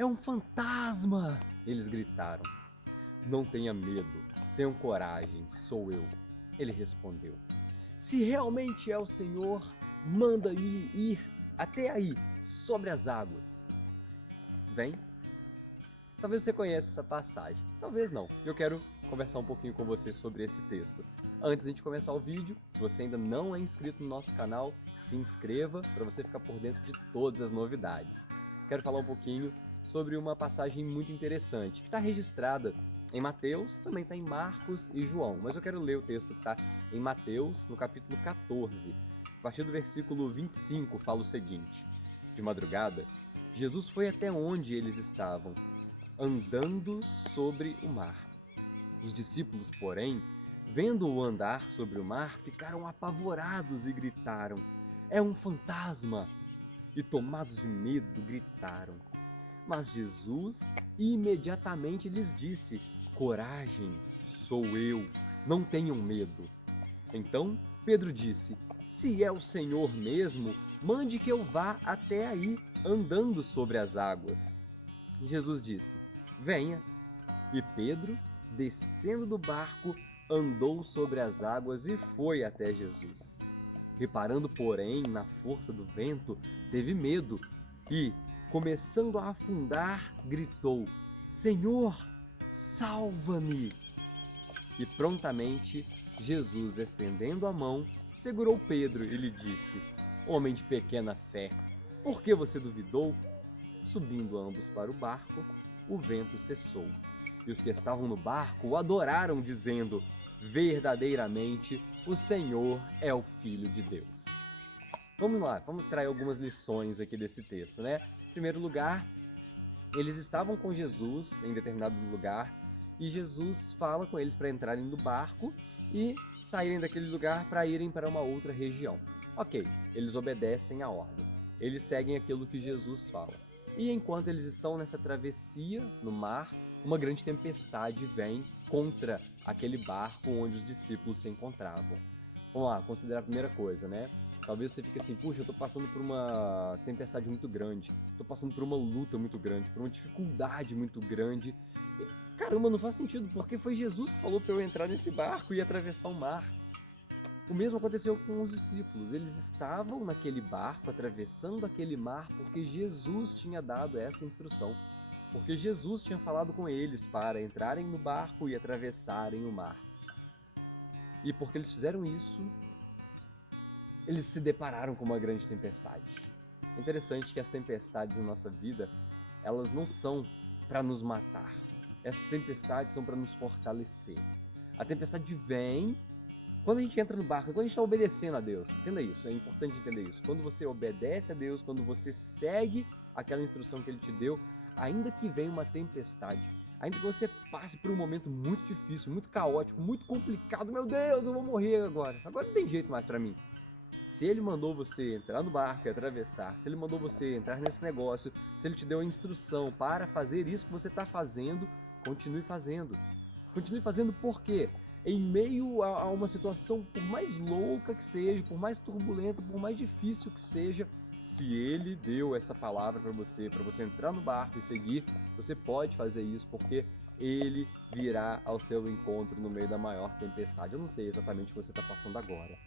É um fantasma! Eles gritaram. Não tenha medo, tenham coragem, sou eu. Ele respondeu. Se realmente é o Senhor, manda-me ir até aí, sobre as águas. Vem. Talvez você conheça essa passagem, talvez não. Eu quero conversar um pouquinho com você sobre esse texto. Antes de a gente começar o vídeo, se você ainda não é inscrito no nosso canal, se inscreva para você ficar por dentro de todas as novidades. Quero falar um pouquinho sobre uma passagem muito interessante, que está registrada em Mateus, também está em Marcos e João, mas eu quero ler o texto que está em Mateus, no capítulo 14. A partir do versículo 25 fala o seguinte: De madrugada, Jesus foi até onde eles estavam, andando sobre o mar. Os discípulos, porém, vendo-o andar sobre o mar, ficaram apavorados e gritaram: É um fantasma! E tomados de medo, gritaram. Mas Jesus imediatamente lhes disse: Coragem, sou eu, não tenham medo. Então Pedro disse: Se é o Senhor mesmo, mande que eu vá até aí, andando sobre as águas. E Jesus disse: Venha. E Pedro, descendo do barco, andou sobre as águas e foi até Jesus. Reparando, porém, na força do vento, teve medo e, começando a afundar, gritou: Senhor, salva-me! E prontamente Jesus, estendendo a mão, segurou Pedro e lhe disse: Homem de pequena fé, por que você duvidou? Subindo ambos para o barco, o vento cessou. E os que estavam no barco o adoraram, dizendo: Verdadeiramente, o Senhor é o Filho de Deus. Vamos lá, vamos extrair algumas lições aqui desse texto, né? Em primeiro lugar, eles estavam com Jesus em determinado lugar e Jesus fala com eles para entrarem no barco e saírem daquele lugar para irem para uma outra região. Ok, eles obedecem a ordem, eles seguem aquilo que Jesus fala. E enquanto eles estão nessa travessia no mar, uma grande tempestade vem contra aquele barco onde os discípulos se encontravam. Vamos lá, considerar a primeira coisa, né? Talvez você fique assim, puxa, eu tô passando por uma tempestade muito grande, tô passando por uma luta muito grande, por uma dificuldade muito grande. E, caramba, não faz sentido, porque foi Jesus que falou para eu entrar nesse barco e atravessar o mar. O mesmo aconteceu com os discípulos. Eles estavam naquele barco, atravessando aquele mar, porque Jesus tinha dado essa instrução. Porque Jesus tinha falado com eles para entrarem no barco e atravessarem o mar. E porque eles fizeram isso, eles se depararam com uma grande tempestade. É interessante que as tempestades na nossa vida, elas não são para nos matar. Essas tempestades são para nos fortalecer. A tempestade vem quando a gente entra no barco, quando a gente está obedecendo a Deus. Entenda isso, é importante entender isso. Quando você obedece a Deus, quando você segue aquela instrução que Ele te deu, ainda que venha uma tempestade, ainda que você passe por um momento muito difícil, muito caótico, muito complicado, meu Deus, eu vou morrer agora. Agora não tem jeito mais para mim. Se Ele mandou você entrar no barco e atravessar, se Ele mandou você entrar nesse negócio, se Ele te deu a instrução para fazer isso que você está fazendo, continue fazendo. Continue fazendo por quê? Em meio a uma situação, por mais louca que seja, por mais turbulenta, por mais difícil que seja, se Ele deu essa palavra para você entrar no barco e seguir, você pode fazer isso porque Ele virá ao seu encontro no meio da maior tempestade. Eu não sei exatamente o que você está passando agora,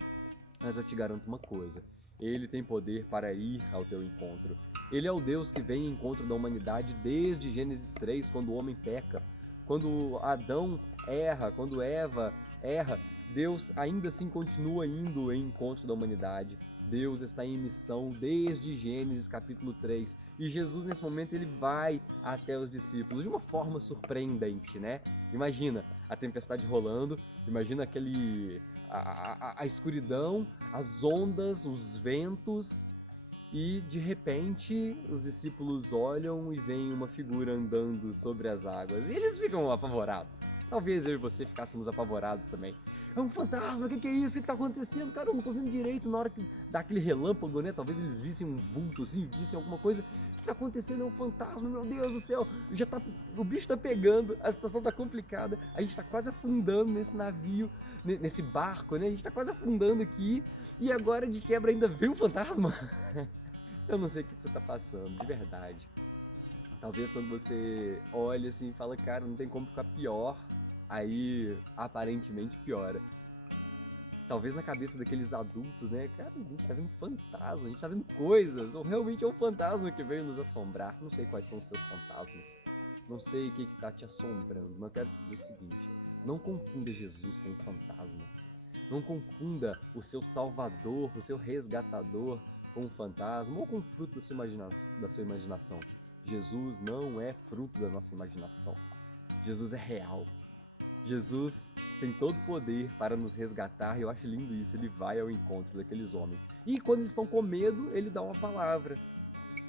mas eu te garanto uma coisa: Ele tem poder para ir ao teu encontro. Ele é o Deus que vem em encontro da humanidade desde Gênesis 3, quando o homem peca. Quando Adão erra, quando Eva erra, Deus ainda assim continua indo em encontro da humanidade. Deus está em missão desde Gênesis capítulo 3. E Jesus, nesse momento, ele vai até os discípulos de uma forma surpreendente, né? Imagina a tempestade rolando, imagina a escuridão, as ondas, os ventos. E de repente os discípulos olham e veem uma figura andando sobre as águas. E eles ficam apavorados. Talvez eu e você ficássemos apavorados também. É um fantasma, o que é isso? O que tá acontecendo? Cara, eu não tô vendo direito na hora que dá aquele relâmpago, né? Talvez eles vissem um vulto assim, vissem alguma coisa. O que tá acontecendo? É um fantasma, meu Deus do céu! Já tá, o bicho tá pegando, a situação tá complicada. A gente tá quase afundando nesse navio, nesse barco, né? A gente tá quase afundando aqui. E agora de quebra ainda vem um fantasma? Eu não sei o que você tá passando, de verdade. Talvez quando você olha assim e fala, cara, não tem como ficar pior, aí aparentemente piora. Talvez na cabeça daqueles adultos, né? Cara, a gente tá vendo fantasma, a gente tá vendo coisas, ou realmente é um fantasma que veio nos assombrar. Não sei quais são os seus fantasmas, não sei o que tá te assombrando, mas eu quero te dizer o seguinte: não confunda Jesus com um fantasma. Não confunda o seu salvador, o seu resgatador com um fantasma ou com fruto da sua imaginação. Jesus não é fruto da nossa imaginação. Jesus é real. Jesus tem todo o poder para nos resgatar e eu acho lindo isso. Ele vai ao encontro daqueles homens. E quando eles estão com medo, ele dá uma palavra.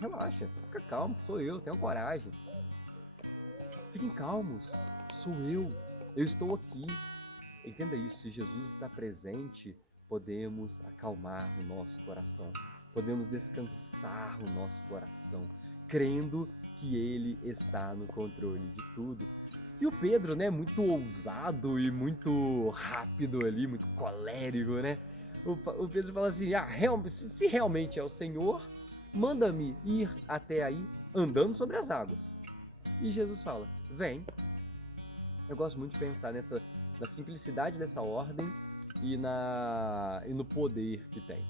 Relaxa, fica calmo, sou eu, tenha coragem. Fiquem calmos, sou eu estou aqui. Entenda isso, se Jesus está presente, podemos acalmar o nosso coração, podemos descansar o nosso coração, crendo que Ele está no controle de tudo. E o Pedro, né, muito ousado e muito rápido ali, muito colérico, né? O Pedro fala assim, se realmente é o Senhor, manda-me ir até aí andando sobre as águas. E Jesus fala, vem. Eu gosto muito de pensar na simplicidade dessa ordem e no poder que tem.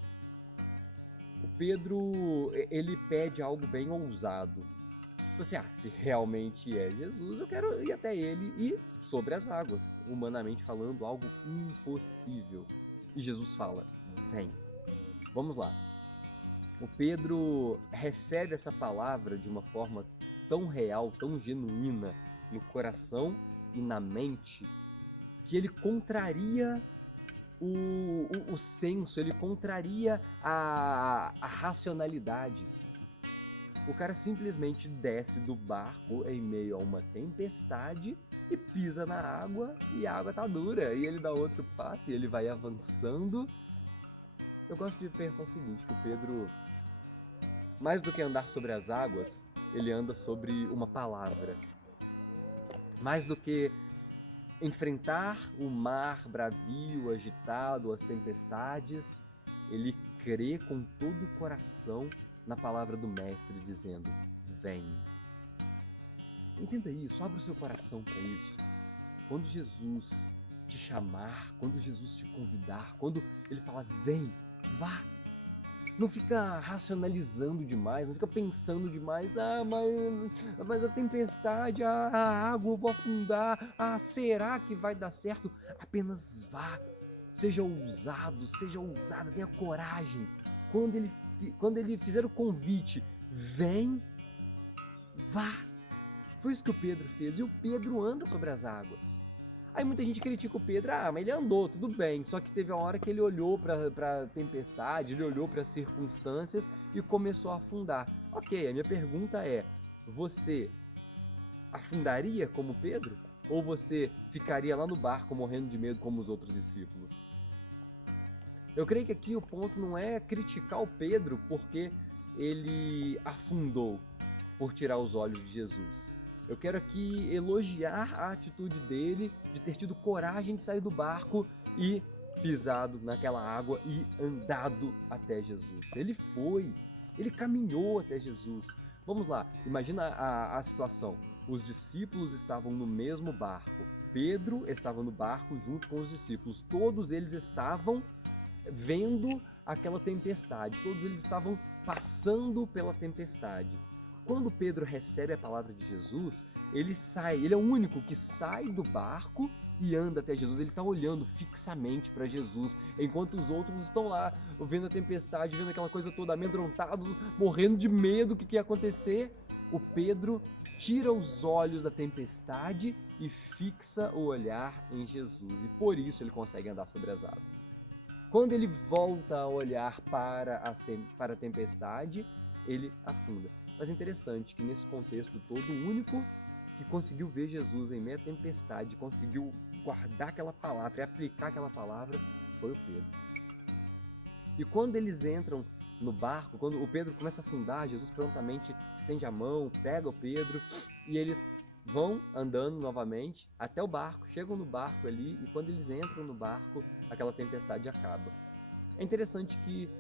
O Pedro, ele pede algo bem ousado. Tipo assim, se realmente é Jesus, eu quero ir até ele e sobre as águas. Humanamente falando, algo impossível. E Jesus fala, vem. Vamos lá. O Pedro recebe essa palavra de uma forma tão real, tão genuína no coração e na mente, que ele contraria o senso, ele contraria a racionalidade. O cara simplesmente desce do barco em meio a uma tempestade e pisa na água e a água tá dura. E ele dá outro passo e ele vai avançando. Eu gosto de pensar o seguinte, que o Pedro, mais do que andar sobre as águas, ele anda sobre uma palavra. Mais do que enfrentar o mar bravio, agitado, as tempestades, ele crê com todo o coração na palavra do Mestre, dizendo, vem. Entenda isso, abra o seu coração para isso. Quando Jesus te chamar, quando Jesus te convidar, quando ele falar, vem, vá. Não fica racionalizando demais, não fica pensando demais, mas a tempestade, a água, eu vou afundar, será que vai dar certo? Apenas vá, seja ousada, tenha coragem. Quando ele fizer o convite, vem, vá. Foi isso que o Pedro fez, e o Pedro anda sobre as águas. Aí muita gente critica o Pedro, mas ele andou, tudo bem, só que teve uma hora que ele olhou para a tempestade, ele olhou para as circunstâncias e começou a afundar. Ok, a minha pergunta é, você afundaria como Pedro? Ou você ficaria lá no barco morrendo de medo como os outros discípulos? Eu creio que aqui o ponto não é criticar o Pedro porque ele afundou por tirar os olhos de Jesus. Eu quero aqui elogiar a atitude dele de ter tido coragem de sair do barco e pisado naquela água e andado até Jesus. Ele caminhou até Jesus. Vamos lá, imagina a situação. Os discípulos estavam no mesmo barco. Pedro estava no barco junto com os discípulos. Todos eles estavam vendo aquela tempestade. Todos eles estavam passando pela tempestade. Quando Pedro recebe a palavra de Jesus, ele é o único que sai do barco e anda até Jesus. Ele está olhando fixamente para Jesus, enquanto os outros estão lá, vendo a tempestade, vendo aquela coisa toda, amedrontados, morrendo de medo do que ia acontecer. O Pedro tira os olhos da tempestade e fixa o olhar em Jesus, e por isso ele consegue andar sobre as águas. Quando ele volta a olhar para a tempestade, ele afunda. Mas é interessante que nesse contexto todo, o único que conseguiu ver Jesus em meio à tempestade, conseguiu guardar aquela palavra e aplicar aquela palavra, foi o Pedro. E quando eles entram no barco, quando o Pedro começa a afundar, Jesus prontamente estende a mão, pega o Pedro e eles vão andando novamente até o barco, chegam no barco ali e quando eles entram no barco, aquela tempestade acaba. É interessante que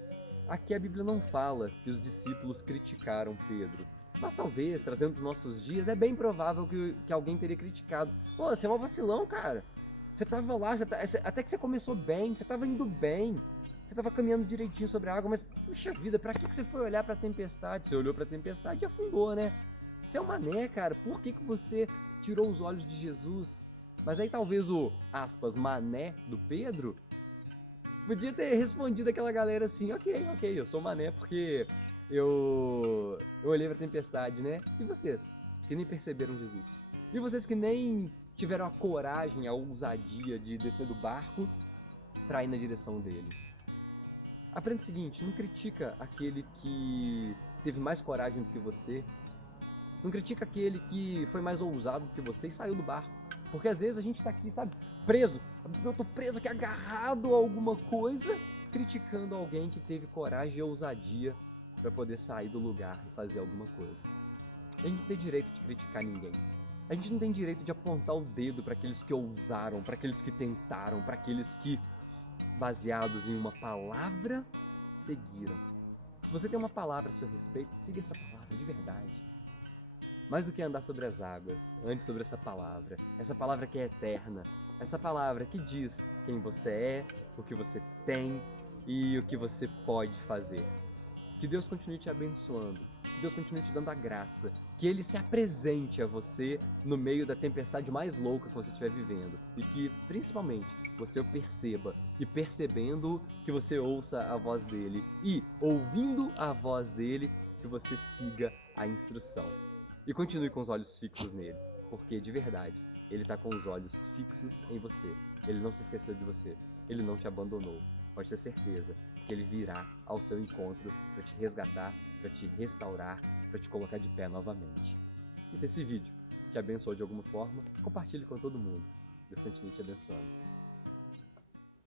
aqui a Bíblia não fala que os discípulos criticaram Pedro. Mas talvez, trazendo para os nossos dias, é bem provável que alguém teria criticado. Pô, você é um vacilão, cara. Você tava lá, até que você começou bem, você tava indo bem. Você tava caminhando direitinho sobre a água, mas, puxa vida, pra que você foi olhar pra tempestade? Você olhou pra tempestade e afundou, né? Você é um mané, cara. Por que você tirou os olhos de Jesus? Mas aí talvez o, aspas, mané do Pedro podia ter respondido aquela galera assim, ok, eu sou mané porque eu olhei pra tempestade, né? E vocês, que nem perceberam Jesus? E vocês que nem tiveram a coragem, a ousadia de descer do barco pra ir na direção dele? Aprenda o seguinte, não critica aquele que teve mais coragem do que você, não critica aquele que foi mais ousado do que você e saiu do barco. Porque às vezes a gente tá aqui, sabe, preso. Eu tô preso aqui, agarrado a alguma coisa, criticando alguém que teve coragem e ousadia para poder sair do lugar e fazer alguma coisa. A gente não tem direito de criticar ninguém. A gente não tem direito de apontar o dedo para aqueles que ousaram, para aqueles que tentaram, para aqueles que, baseados em uma palavra, seguiram. Se você tem uma palavra a seu respeito, siga essa palavra de verdade. Mais do que andar sobre as águas, ande sobre essa palavra que é eterna, essa palavra que diz quem você é, o que você tem e o que você pode fazer. Que Deus continue te abençoando, que Deus continue te dando a graça, que Ele se apresente a você no meio da tempestade mais louca que você estiver vivendo e que, principalmente, você o perceba e percebendo que você ouça a voz dEle e, ouvindo a voz dEle, que você siga a instrução. E continue com os olhos fixos nele, porque, de verdade, Ele está com os olhos fixos em você. Ele não se esqueceu de você, Ele não te abandonou. Pode ter certeza que Ele virá ao seu encontro para te resgatar, para te restaurar, para te colocar de pé novamente. E se esse vídeo te abençoou de alguma forma, compartilhe com todo mundo. Deus continue te abençoando.